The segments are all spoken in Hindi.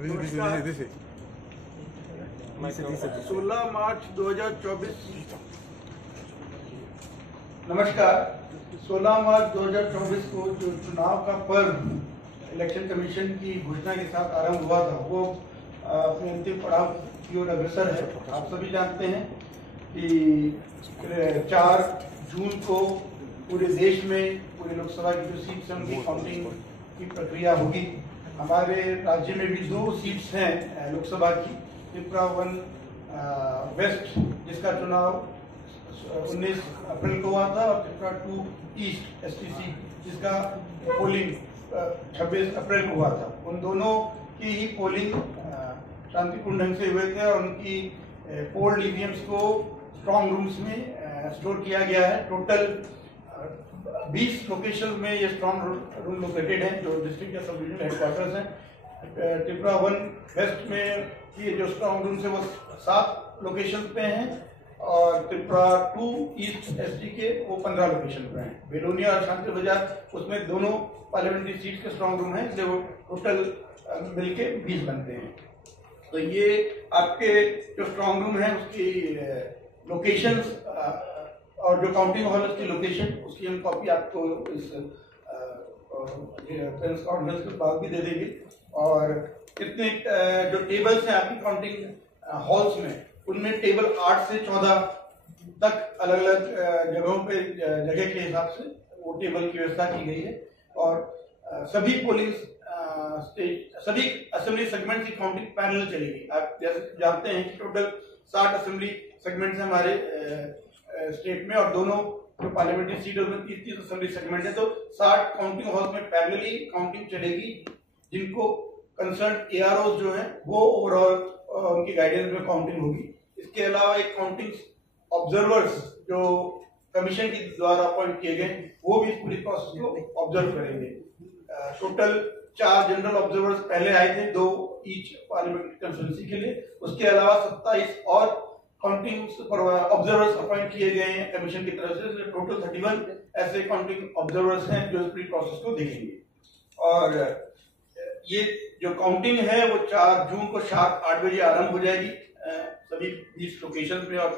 16 मार्च 2024। नमस्कार। 16 मार्च 2024 को जो चुनाव का पर्व इलेक्शन कमीशन की घोषणा के साथ आरंभ हुआ था वो अपने अंतिम पड़ाव की ओर अग्रसर है। आप सभी जानते हैं कि 4 जून को पूरे देश में पूरे लोकसभा की जो सीट्स हैं उनकी काउंटिंग की प्रक्रिया होगी। हमारे राज्य में भी 2 सीट्स हैं लोकसभा की। त्रिपुरा 1 वेस्ट जिसका चुनाव 19 अप्रैल को हुआ था और त्रिपुरा 2 ईस्ट STC जिसका पोलिंग 26 अप्रैल को हुआ था। उन दोनों की ही पोलिंग शांतिपूर्ण ढंग से हुए थे और उनकी पोल्ड EVMs को स्ट्रॉन्ग रूम्स में स्टोर किया गया है। टोटल 20 लोकेशन में ये स्ट्रॉन्ग रूम लोकेटेड हैं जो डिस्ट्रिक्ट या सब डिविजनल हेडक्वार्टर्स हैं। त्रिपुरा 1 वेस्ट में ये जो स्ट्रॉन्ग रूम्स है वो 7 लोकेशन पे हैं और त्रिपुरा 2 ईस्ट ST के वो 15 लोकेशन पे हैं। बेलोनिया और शांति बाजार उसमें दोनों पार्लियामेंट्री सीट के स्ट्रॉन्ग रूम हैं, इसलिए वो टोटल मिलके 20 बनते हैं। तो ये आपके जो स्ट्रॉन्ग रूम है उसकी लोकेशंस और जो काउंटिंग हॉल उसकी लोकेशन उसकी हम कॉपी आपको इस प्रेस कॉन्फ्रेंस के बाद भी दे देंगे। और कितने जो टेबल्स हैं आपकी काउंटिंग हॉल्स में उनमें टेबल 8 से 14 तक अलग अलग जगहों पे जगह के हिसाब से वो टेबल की व्यवस्था की गई है। और सभी पोलिंग सभी असेंबली सेगमेंट की काउंटिंग पैरेलल चलेगी। आप जैसे जानते हैं कि टोटल 60 असेंबली सेगमेंट्स हैं हमारे स्टेट में और दोनों जो पार्लियामेंट्री सीट है उसमें 30 असेंबली सेगमेंट है। तो 60 काउंटिंग हॉल्स में पैरेलली काउंटिंग चलेगी जिनको कंसर्न AROs जो है वो ओवरऑल उनकी गाइडेंस में काउंटिंग होगी। इसके अलावा एक काउंटिंग ऑब्जर्वर्स जो कमीशन के द्वारा अपॉइंट किए गए वो भी इस पूरी प्रोसेस को ऑब्जर्व करेंगे। टोटल 4 जनरल ऑब्जर्वर्स पहले आए थे, 2 ईच पार्लियामेंट्री कंस्टिट्यूंसी के लिए। उसके अलावा 27 और काउंटिंग ऑब्जर्वर्स अपॉइंट किए गए हैं कमीशन की तरफ से। टोटल 31 ऐसे काउंटिंग ऑब्जर्वर्स हैं जो इस पूरी प्रोसेस को देखेंगे। और ये जो काउंटिंग है वो 4 जून को 7-8 बजे आरंभ हो जाएगी सभी 20 लोकेशंस में और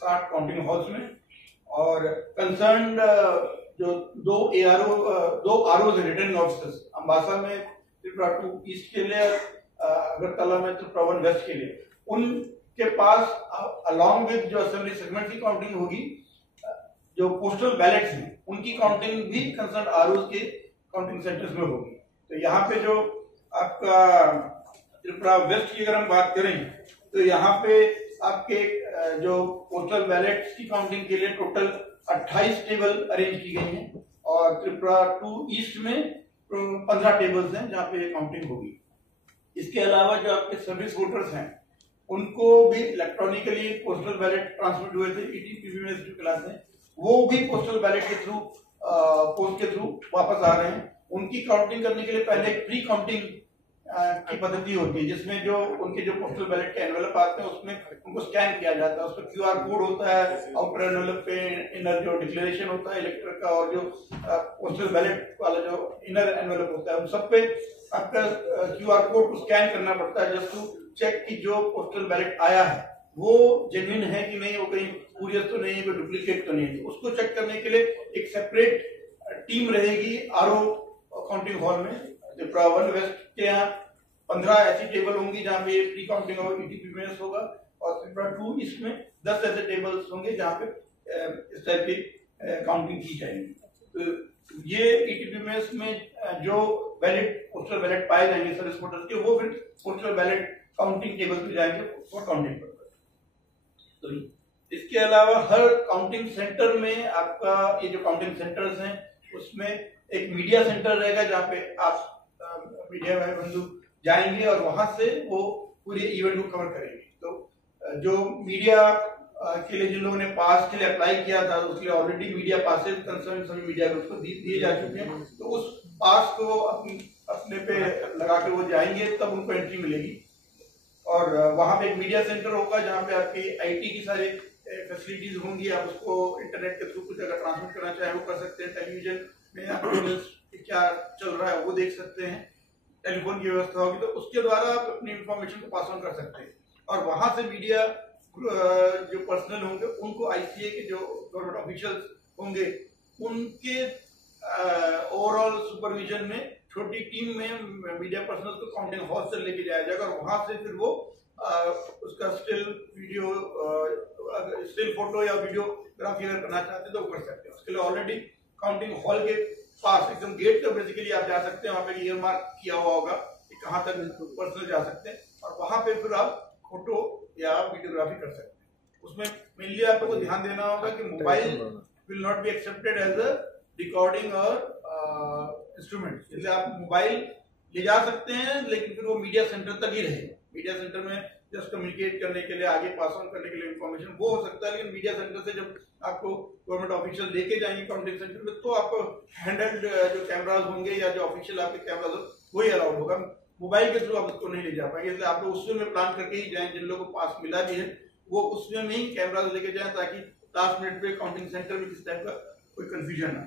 60 काउंटिंग हॉल्स में। और कंसर्न जो 2 ROs रिटर्निंग ऑफिसर्स अम्बासा में त्रिपुरा 2 ईस्ट के लिए, अगरतला में त्रिपुरा 1 वेस्ट के लिए, उनके पास अलॉन्ग विद जो असेंबली सेगमेंट की काउंटिंग होगी जो पोस्टल बैलेट्स हैं उनकी काउंटिंग भी कंसर्न ROs के काउंटिंग सेंटर्स में होगी। तो यहाँ पे जो आपका त्रिपुरा वेस्ट की अगर हम बात करें तो यहाँ पे आपके जो पोस्टल बैलेट्स की काउंटिंग के लिए टोटल 28 टेबल अरेंज की गई हैं और त्रिपुरा 2 ईस्ट में 15 टेबल्स हैं जहाँ पे काउंटिंग होगी। इसके अलावा जो आपके सर्विस वोटर्स हैं उनको भी इलेक्ट्रॉनिकली पोस्टल बैलेट ट्रांसमिट हुए थे ETPV में क्लास में, वो भी पोस्टल बैलेट के थ्रू पोस्ट के थ्रू वापस आ रहे हैं। उनकी काउंटिंग करने के लिए पहले प्री काउंटिंग की पद्धति होती है जिसमें जो उनके जो पोस्टल बैलेट के एनवेलप आते हैं उसमें उनको स्कैन किया जाता है। उसमें QR कोड होता है, आउटर एनवेलप पे इनर जो डिक्लेरेशन होता है इलेक्टर का और जो पोस्टल बैलेट वाला जो इनर एनवेलप होता है उन सब पे आपका QR कोड को स्कैन करना पड़ता है जस्ट टू चेक कि जो पोस्टल बैलेट आया है वो जेन्युइन है कि नहीं, वो कहीं स्पूरियस तो नहीं है, कोई डुप्लीकेट तो नहीं है। उसको चेक करने के लिए एक सेपरेट टीम रहेगी RO काउंटिंग हॉल में। त्रिपुरा 1 वेस्ट के यहाँ 15 ऐसी टेबल होंगी जहाँ पे प्री काउंटिंग और ETPMS होगा और त्रिपुरा 2 ईस्ट में 10 ऐसे टेबल्स होंगे जहाँ पे इस टाइप की काउंटिंग की जाएगी। तो ये ETPMS में जो बैलेट पोस्टल बैलेट पाए जाएंगे सर्विस वोटर्स के वो फिर पोस्टल बैलेट काउंटिंग टेबल पे जाएंगे फॉर काउंटिंग पर्पस। तो इसके अलावा हर काउंटिंग सेंटर में आपका ये जो काउंटिंग सेंटर्स हैं उसमें एक मीडिया सेंटर रहेगा जहाँ पे आप मीडिया भाई बंधु जाएंगे और वहां से वो पूरे इवेंट को कवर करेंगे। तो जो मीडिया के लिए जिन लोगों ने पास के लिए अप्लाई किया था उसके लिए ऑलरेडी मीडिया पासेज कंसर्न सभी मीडिया ग्रुप को दिए जा चुके हैं। तो उस पास को अपने पे लगा के वो जाएंगे तब उनको एंट्री मिलेगी। और वहां पे एक मीडिया सेंटर होगा जहाँ पे आपकी IT की सारी फैसिलिटीज होंगी। आप उसको इंटरनेट के थ्रू कुछ अगर ट्रांसमिट करना चाहे वो कर सकते हैं। टेलीविजन में आप क्या चल रहा है वो देख सकते हैं। टेलीफोन की व्यवस्था होगी, तो उसके द्वारा आप अपनी इंफॉर्मेशन को पास ऑन कर सकते हैं। और वहां से मीडिया जो पर्सनल होंगे उनको आईसीए के जो गवर्नमेंट ऑफिशियल्स होंगे उनके ओवरऑल सुपरविजन में छोटी टीम में मीडिया पर्सनल को काउंटिंग हॉल से लेके जाया जाएगा, और वहां से फिर वो उसका स्टिल फोटो या वीडियोग्राफी अगर करना चाहते हैं तो वो कर सकते हैं। उसके लिए ऑलरेडी काउंटिंग हॉल के पास एकदम गेट तक बेसिकली आप जा सकते हैं, वहां पे ईयर मार्क किया हुआ होगा कि कहाँ तक पर्सनल जा सकते हैं, और वहां पे फिर आप फोटो या वीडियोग्राफी कर सकते हैं। उसमें मेनली आपको ध्यान देना होगा कि mobile will not be accepted as a recording और इंस्ट्रूमेंट, इसलिए आप मोबाइल ले जा सकते हैं लेकिन फिर वो मीडिया सेंटर तक ही रहे। मीडिया सेंटर में जस्ट कम्युनिकेट करने के लिए, आगे पास ऑन करने के लिए इंफॉर्मेशन वो हो सकता है, लेकिन मीडिया सेंटर से जब आपको गवर्नमेंट ऑफिशियल लेके जाएंगे काउंटिंग सेंटर में तो आपको हैंडल्ड जो कैमराज होंगे या जो ऑफिशियल आपके कैमराज वही अलाउड होगा। मोबाइल के थ्रू आप उसको नहीं ले जा पाएंगे, इसलिए आप लोग उसमें प्लान करके ही जाएं। जिन लोगों को पास मिला भी है वो उसमें ही कैमराज लेके जाएं ताकि लास्ट मिनट पे काउंटिंग सेंटर में किस टाइप का कोई कंफ्यूजन ना।